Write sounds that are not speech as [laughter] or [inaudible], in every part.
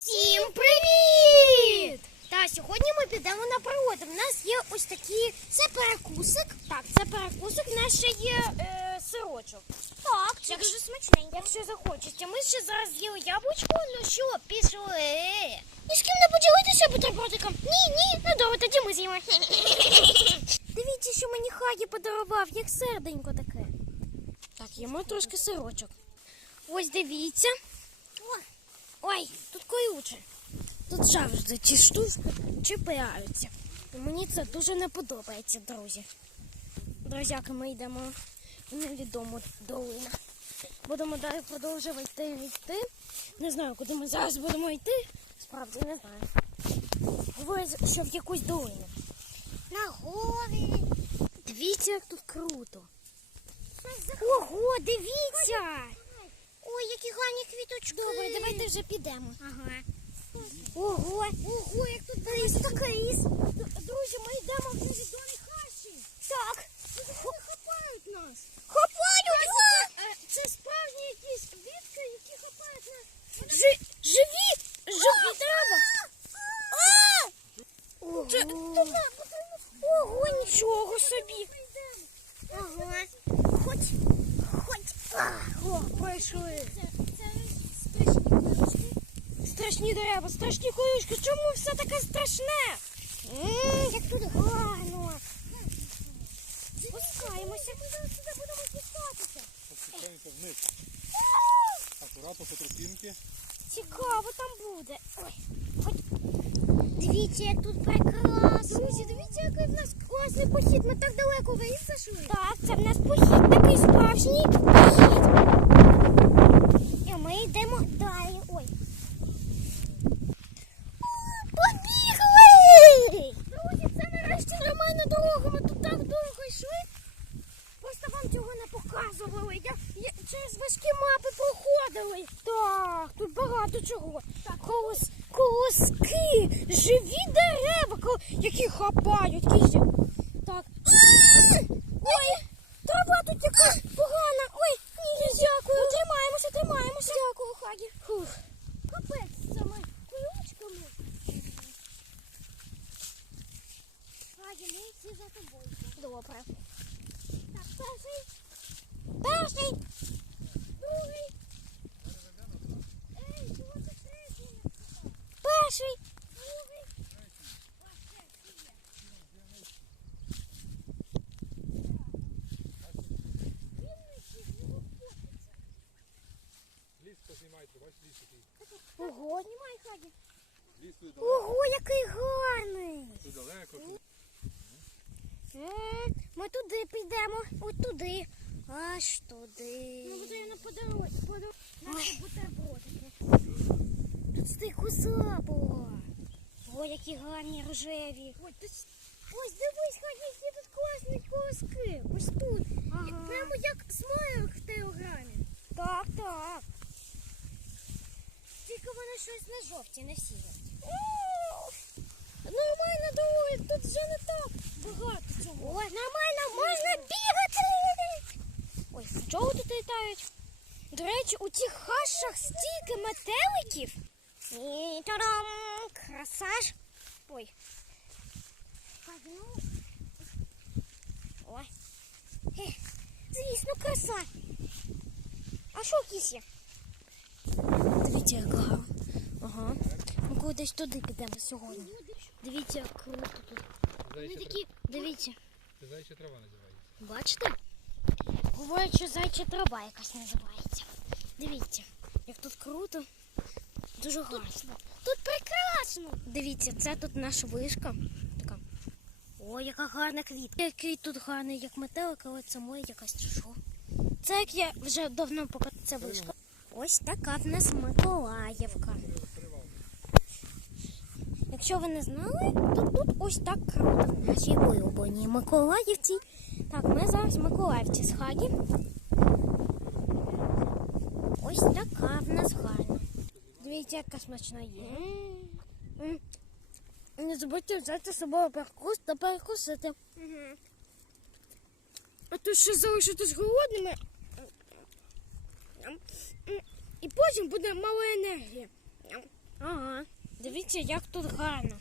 Всім привіт! Та сьогодні ми підемо на природу. У нас є ось такі. Це перекусик. Так, це перекусик. У нас ще є е, сирочок. Так, це дуже смачненько. Якщо захочеться. Ми ще зараз з'їли яблучко. Ну що, пішли. Ні з ким не поділитися бутербродиком. Ні, ні, ну добре, тоді ми з'їмо. [laughs] Дивіться, що мені Хагі подарував, як серденько таке. Так, їмо трошки сирочок. Ось дивіться. Ой, тут колюче. Тут завжди ці штучки чіпляються. І мені це дуже не подобається, друзі. Друзяки, ми йдемо в невідому долину. Будемо далі продовжувати йти. Не знаю, куди ми зараз будемо йти. Справді не знаю. Говорять, що в якусь долину. На гори. Дивіться, як тут круто. Ого, дивіться! Ой, які гарні квіточки. Добре, давайте вже підемо. Ага. Ого, ого, як тут така ліс. Друзі, ми йдемо в невідомі хащі. Так. Вони хапають нас. Хапають? Це, це справжні якісь квітки, які хапають нас. Жи, живі! Живі треба! Ого. Це, тут, ого, нічого собі. Ага. Хоч, хоч. О, пройшли. Страшні дерева, страшні колючки. Чому все таке страшне? М, Як тут гарно. Спускаємося. Ми сюди будемо спускатися. Спускаємося вниз. Акуратно по тропінки. Цікаво там буде. Ой. Дивіться, як тут прекрасно. Друзі, дивіться, який в нас класний похід. Ми так далеко в зайшли. Так, це в нас похід такий справжній похід. І ми йдемо далі. Ой. Побігли! Друзі, це нарешті нормальна дорога. Ми тут так довго йшли. Просто вам цього не показували. Я, я через важкі мапи. Так, тут багато чого. Колос, колоски, живі дерева, які хапають. Кізі. Так. Ой, трава тут яка погана. Ой, ні, дякую. Тримаємося, тримаємося. Дякую, Хагі. Капець з цими колючками. Хагі, ми всі за тобою. Добре. Так, перший. Перший. Другий. Ей, чого ти третій? Перший. Другий. Ліс познімайте, бачите, ліс такий. Ого, знімай, Хагі. Ліс тут далеко, Ого, який гарний. тут далеко. Ми туди підемо, от туди. Аж туди. Ну, буде на подорожі, наші бутербродики. Тут стику була. О, які гарні рожеві. Ой, тут... Ось дивись, Хані, які тут класні колоски. Ось тут. Ага. Прямо як смайлик в телеграмі. Так, так. Тільки вони щось не жовті, не сірять. Нормально доволі, тут вже не так багато цього. Ой, нормально, можна бігати. Ой, чого тут літають? До речі, у цих хащах стільки метеликів. І тарам, краса ж. Ой. Ой. Звісно, краса. А що кісі? Дивіться, яка. Ага. Ми кудись туди підемо сьогодні. Дивіться, як круто тут. Трава. такі, дивіться, Це зайча трава називається. бачите? Говорять, що зайча траба якась називається. Дивіться, як тут круто. Дуже гарно. Тут прекрасно. Дивіться, це тут наша вишка. Така. О, яка гарна квітка. Який тут гарний, як метелик, але це моя якась що. Це як я вже давно показала. Це вишка. Ось така в нас Миколаївка. Якщо ви не знали, то тут ось так круто в нашій улюбленій Миколаївці. Так, ми зараз в Миколаївці з Хагі. Ось така в нас гарна. Дивіться, яка смачна є. Не забудьте взяти з собою перекус та перекусити. А то ще залишитись голодними. І потім буде мало енергії. Ага. Дивіться, як тут гарно.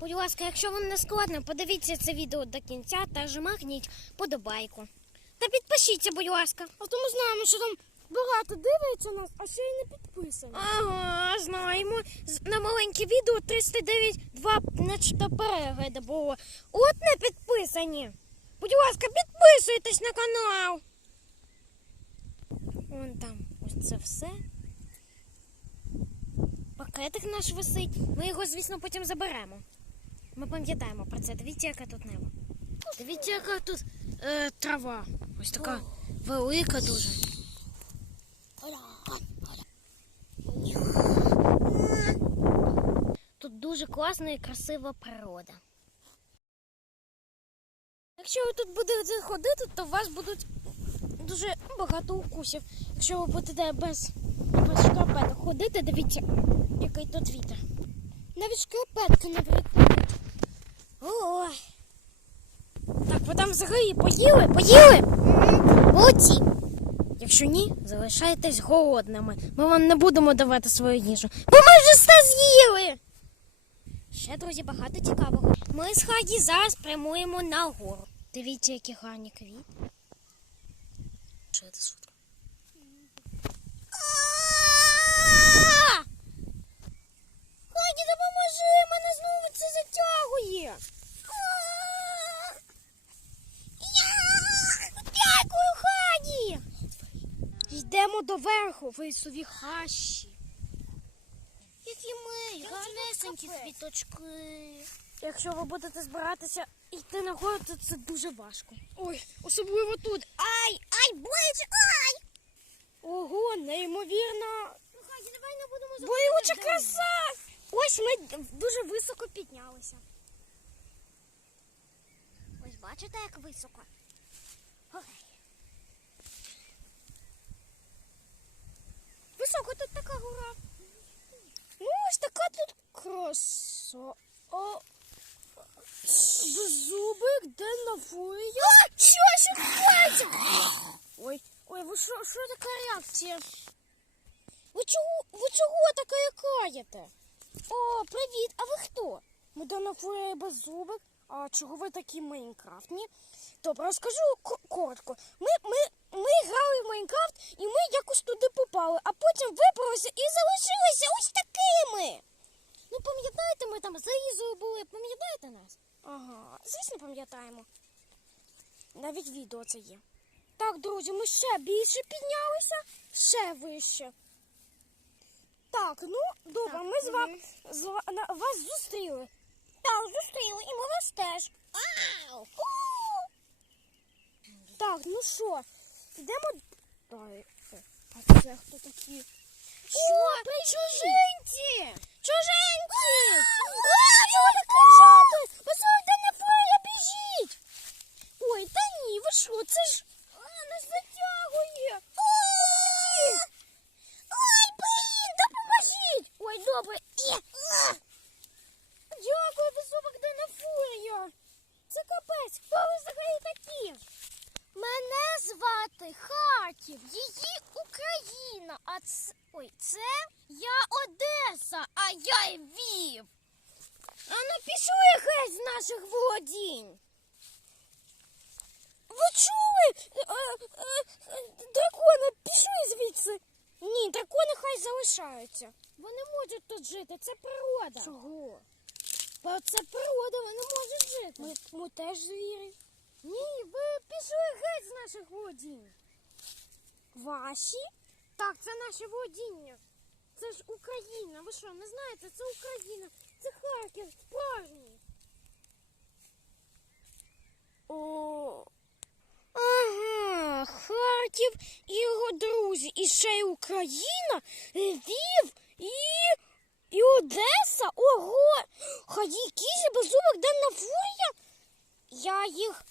Будь ласка, якщо вам не складно, подивіться це відео до кінця та жмакніть подобайку. Та підпишіться, будь ласка. А то ми знаємо, що там багато дивиться нас, а ще й не підписані. Ага, знаємо. На маленьке відео 309 2 начебто перегляди було. От не підписані. Будь ласка, підписуйтесь на канал. Вон там ось це все. Пакетик наш висить. Ми його, звісно, потім заберемо. Ми пам'ятаємо про це. Дивіться, яке тут небо. Дивіться, яка тут е, трава. Ось така велика дуже. Тут дуже класна і красива природа. Якщо ви тут будете ходити, то вас будуть багато укусів. Якщо ви будете без, без шкарпеток ходити, дивіться, який тут вітер. Навіть шкарпетки не врятують. Ой. Так, ви там взагалі поїли? Поїли? Молодці. Якщо ні, залишайтесь голодними. Ми вам не будемо давати свою їжу. Бо ми вже все з'їли. Ще, друзі, багато цікавого. Ми з Хагі зараз прямуємо на гору. Дивіться, які гарні квіти. Що це шутка? А! Хагі, допоможи! Мене знову це затягує. Дякую, Хагі! Йдемо до верху, ви лісові хащі. Ми, квіточки. Якщо ви будете збиратися йти на гору, то це дуже важко. Ой, особливо тут. Ай, ай, боляче, ай! Ого, неймовірно. Ну, давай не будемо Боюча краса! Ось ми дуже високо піднялися. Ось бачите, як високо. Ой. Високо тут така гора. Ось така тут краса. О, беззубик, де на фурія? Що ж відбувається? Ой, ой, ви що, що така реакція? Ви чого, ви чого таке якаєте? О, привіт, а ви хто? Ми Фурія і беззубик. А чого ви такі майнкрафтні? Добре, розкажу коротко. Ми, ми, ми грали в Майнкрафт і ми якось туди попали, а потім випалися і залишилися ось такими. Ну пам'ятаєте, ми там за Ізою були, пам'ятаєте нас? Ага, звісно, пам'ятаємо. Навіть відео це є. Так, друзі, ми ще більше піднялися, ще вище. Так, ну добре, ми з вами з ва- на- вас зустріли. Так, зустріли, і ми вас теж. Ау! Так, ну що, йдемо. Дай, е, а це хто такі? Що? чужинці! Чуженці! А, чого ви кричати? Ви завжди не фея, біжіть! Ой, та ні, ви що, це ж... А, нас затягує! Допоможіть! Ой, блін, допоможіть! Ой, добре. Є. Дякую, беззубок Дана Фурія. Це капець. Хто ви взагалі такі? Мене звати Харків, її Україна, а це... Ой, це я Одеса, а я Львів. А ну пішли геть з наших володінь. Ви чули? Е, е, е, дракони, пішли звідси. Ні, дракони хай залишаються. Вони можуть тут жити, це природа. Чого? Бо це природа, вони можуть жити. Ми, ми теж звірі. Ні, ви пішли геть з наших володінь. Ваші? Так, це наші володіння. Це ж Україна. Ви що, не знаєте? Це Україна. Це Харків, справжній. О. Ага, Харків і його друзі. І ще й Україна, Львів і. І Одеса? Ого! Хаді кізі, беззубок, Денна Фурія? Я їх.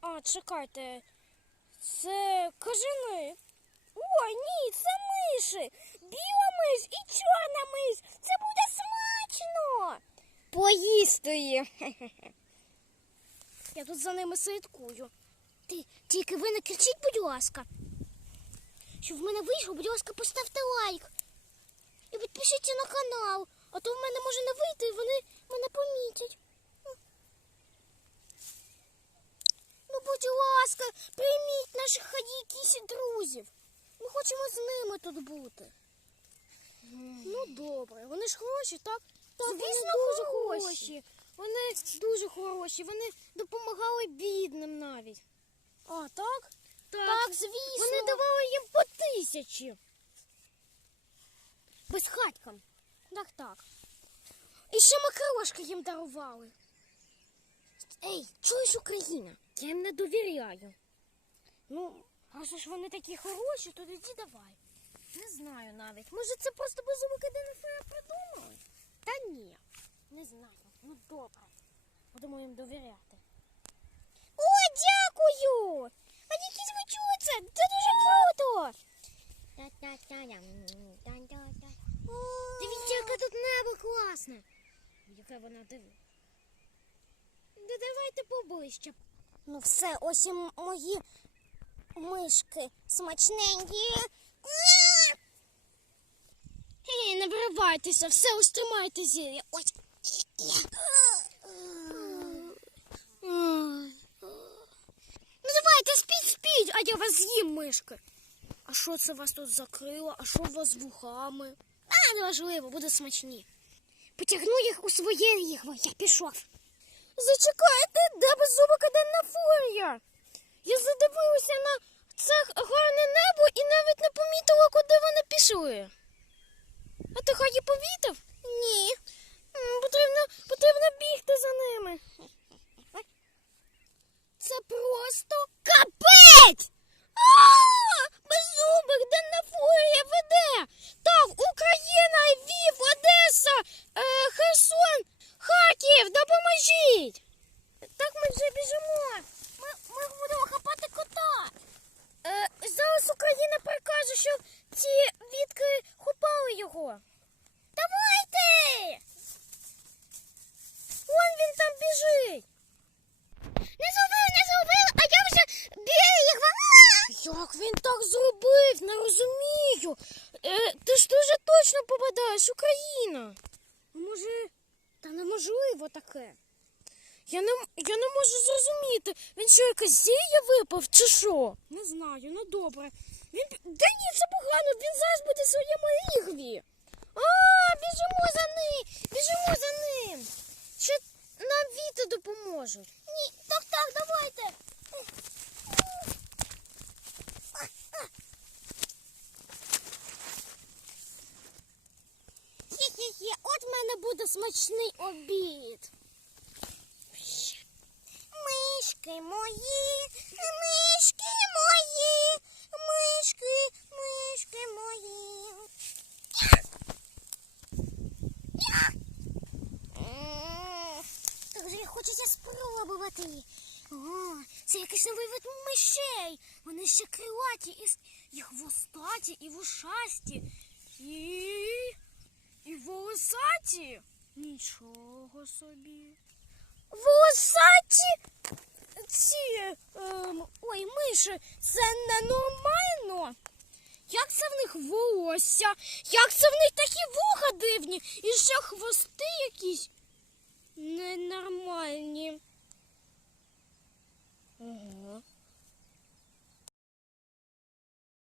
А, чекайте. Це кажани. Ой, ні, це миші. Біла миш і чорна миш. Це буде смачно. Поїсти їх. [laughs] Я тут за ними слідкую. Давайте, тільки ви не кричіть, будь ласка. Щоб в мене вийшло, будь ласка, поставте лайк. І підпишіться на канал, а то в мене може не вийти, і вони мене помітять. Ну, будь ласка, прийміть наших якісь друзів. Ми хочемо з ними тут бути. Ну, добре, вони ж хороші, так? Так, Звісно, дуже хороші. Вони дуже хороші, вони допомагали бідним навіть. А, так? Так, звісно. Вони давали їм по тисячі. Безхатькам. Так, так. І ще макарошки їм дарували. Ей, чуєш Україна? Я їм не довіряю. Ну, а що ж вони такі хороші, то тоді давай. Не знаю навіть. Може це просто безумки ДНФ придумали? Та ні, не знаю. Ну добре. Будемо їм довіряти. О, дякую! А які звучуться? Це дуже круто! Дивіться, яке тут небо класне. Яке вона диви. Да давайте поближче. Ну все, ось і мої мишки смачненькі. Ей, не виривайтеся, все, ось тримайте зілля. Ось. Ну давайте, спіть, спіть, а я вас з'їм, мишки. А що це вас тут закрило? А що у вас з вухами? А, неважливо, буде смачні. Потягну їх у своє лігво, я пішов. Зачекайте, де беззубика денна фурія? Я задивилася на це гарне небо і навіть не помітила, куди вони пішли. А ти хаї повітав? Ні. Потрібно, потрібно бігти за ними. Це просто капець! А! Беззубик, де на фурія веде? Так, Україна, Львів, Одеса, е, Херсон, Харків, допоможіть! Так ми вже біжимо. Ми, ми будемо хапати кота. Е, зараз Прикаже, щоб ці вітки хопали його. Давайте! Вон він там біжить. Не зробив, не зробив, а я вже їх. Як він так зробив? Не розумію. Е, ти ж дуже точно попадаєш, Україна. Може, та неможливо таке. Я не, я не можу зрозуміти. Він що, якась зія випав чи що? Не знаю, ну добре. Він. Да ні, це погано, він зараз буде в своєму ігві. А, біжимо за ним, біжимо за ним. Ще нам віти допоможуть. Ні, так, так, давайте. Хе-хе-хе, от в мене буде смачний обід. Мишки мої, мишки мої, мишки, мишки мої. М, Так же хочеться спробувати. О, новий вид мишей. Вони ще крилаті, і, і хвостаті, і вушасті, і, і волосаті. Нічого собі. Волосаті ці ем, ой, миші, це ненормально. Як це в них волосся? Як це в них такі вуха дивні? І ще хвости якісь ненормальні. Ого.